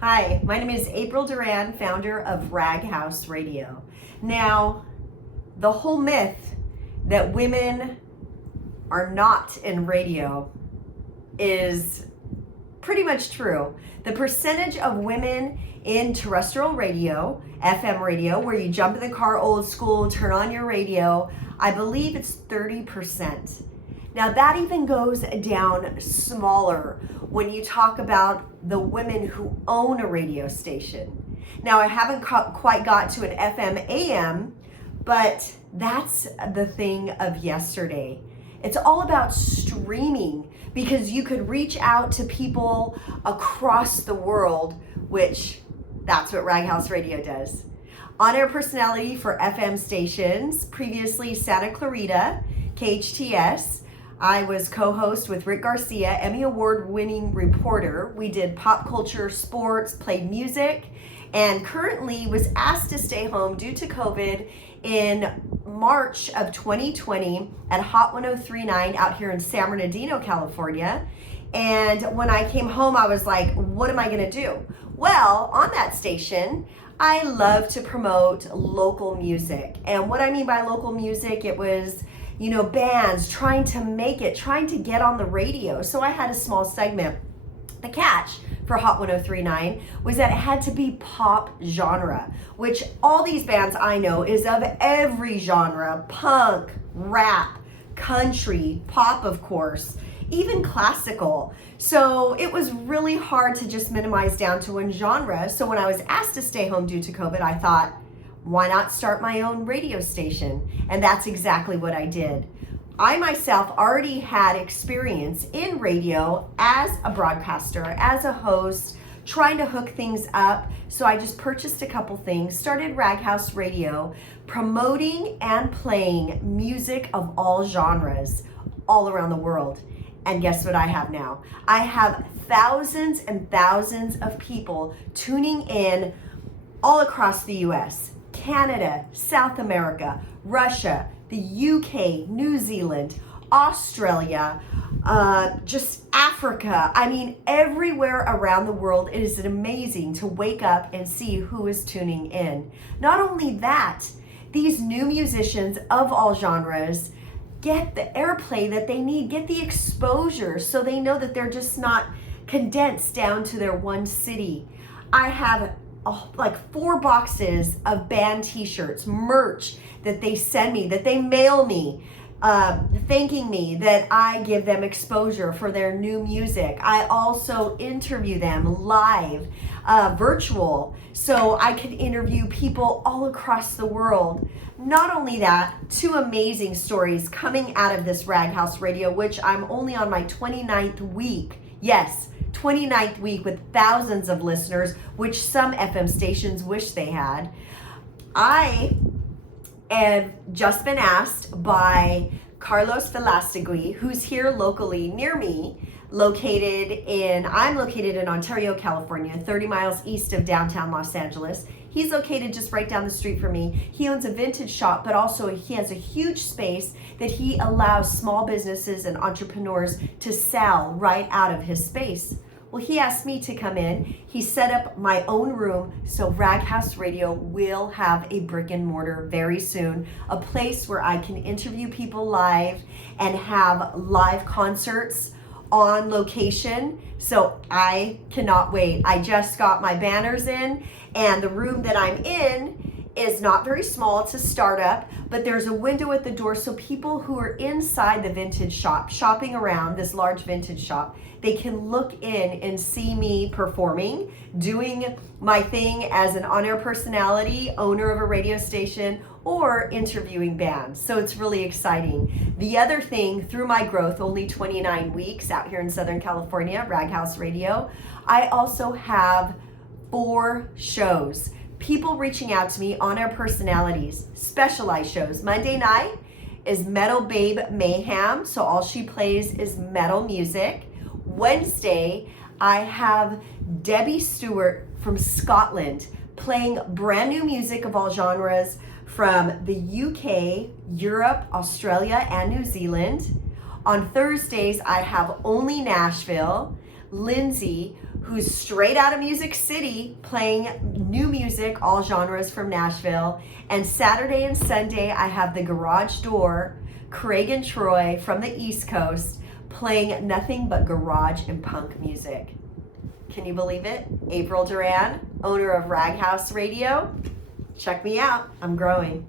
Hi, my name is April Duran, founder of Rag House Radio. Now, the whole myth that women are not in radio is pretty much true. The percentage of women in terrestrial radio, FM radio, where you jump in the car old school, turn on your radio, I believe it's 30%. Now that even goes down smaller when you talk about the women who own a radio station. Now I haven't quite got to an FM AM, but that's the thing of yesterday. It's all about streaming because you could reach out to people across the world, which that's what Rag House Radio does. On-air personality for FM stations, previously Santa Clarita, KHTS. I was co-host with Rick Garcia, Emmy Award-winning reporter. We did pop culture, sports, played music, and currently was asked to stay home due to COVID in March of 2020 at Hot 103.9 out here in San Bernardino, California. And when I came home, I was like, what am I gonna do? Well, on that station, I love to promote local music. And what I mean by local music, it was bands trying to make it, trying to get on the radio. So I had a small segment. The catch for Hot 103.9 was that it had to be pop genre, which all these bands I know is of every genre: punk, rap, country, pop, of course, even classical. So it was really hard to just minimize down to one genre. So when I was asked to stay home due to COVID, I thought, why not start my own radio station? And that's exactly what I did. I myself already had experience in radio as a broadcaster, as a host, trying to hook things up. So I just purchased a couple things, started Rag House Radio, promoting and playing music of all genres all around the world. And guess what I have now? I have thousands and thousands of people tuning in all across the US, Canada, South America, Russia, the UK, New Zealand, Australia, just Africa. I mean, everywhere around the world. It is amazing to wake up and see who is tuning in. Not only that, these new musicians of all genres get the airplay that they need, get the exposure, so they know that they're just not condensed down to their one city. I have like 4 boxes of band t-shirts, merch that they send me, that they mail me, thanking me that I give them exposure for their new music. I also interview them live, virtual, so I can interview people all across the world. Not only that, 2 amazing stories coming out of this Rag House Radio, which I'm only on my 29th week. Yes, 29th week with thousands of listeners, which some FM stations wish they had. I have just been asked by Carlos Velastegui, who's here locally near me, I'm located in Ontario, California, 30 miles east of downtown Los Angeles. He's located just right down the street from me. He owns a vintage shop, but also he has a huge space that he allows small businesses and entrepreneurs to sell right out of his space. Well, he asked me to come in. He set up my own room, so Rag House Radio will have a brick and mortar very soon, a place where I can interview people live and have live concerts on location. So I cannot wait. I just got my banners in, and the room that I'm in is not very small. It's a startup, but there's a window at the door, so people who are inside the vintage shop, shopping around this large vintage shop, they can look in and see me performing, doing my thing as an on-air personality, owner of a radio station, or interviewing bands. So it's really exciting. The other thing, through my growth, only 29 weeks out here in Southern California, Rag House Radio, I also have 4 shows. People reaching out to me, on-air personalities, specialized shows. Monday night is Metal Babe Mayhem, so all she plays is metal music. Wednesday, I have Debbie Stewart from Scotland playing brand new music of all genres from the UK, Europe, Australia, and New Zealand. On Thursdays, I have Only Nashville Lindsay, who's straight out of Music City, playing new music, all genres from Nashville. And Saturday and Sunday, I have the Garage Door, Craig and Troy from the East Coast, playing nothing but garage and punk music. Can you believe it? April Duran, owner of Rag House Radio. Check me out. I'm growing.